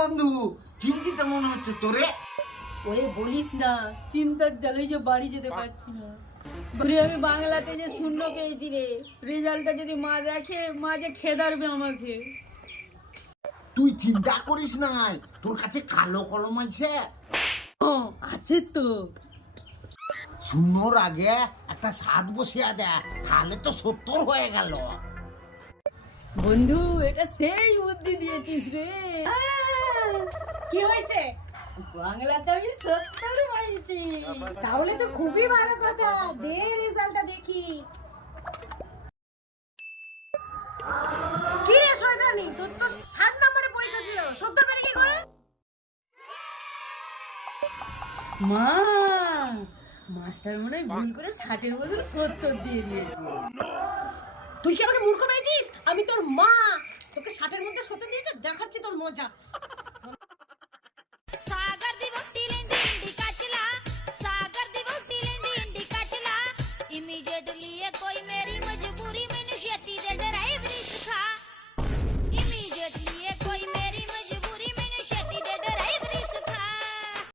বন্ধু, চিন্তিত মনে হচ্ছে তোরে। ওরে বলিস না, চিন্তার জালে যে বাড়ি যেতে পারছি না। বলে আমি বাংলাতে যে শূন্য পেয়েছি রে, রেজাল্টটা যদি মা দেখে, মা যে খেদারবে আমাকে। তুই চিন্তা করিস না, তোর কাছে কালো কলম আছে। ও আছে তো। শূন্যর আগে একটা 7 বসিয়া দেয়, তাহলে তো 70 হয়ে গেল। বন্ধু, এটা সেই বুদ্ধি দিয়েছিস রে। কি হয়েছে? বাংলাতে আমি 70 পাইছি। তাহলে তো খুবই ভালো কথা, দে রেজাল্টটা দেখি। কি রে শয়তানি, তোর তো 7 নম্বরে পরীক্ষা ছিল, 70 পেলি কি করে? মা, মাস্টার মনে হয় ভুল করে 60-এর বদলে 70 দিয়ে দিয়েছে। তুই কি আমাকে মূর্খ পেয়েছিস? আমি তোর মা, তোকে 60-এর মধ্যে 70 দিয়েছে, দেখাচ্ছি তোর মজা।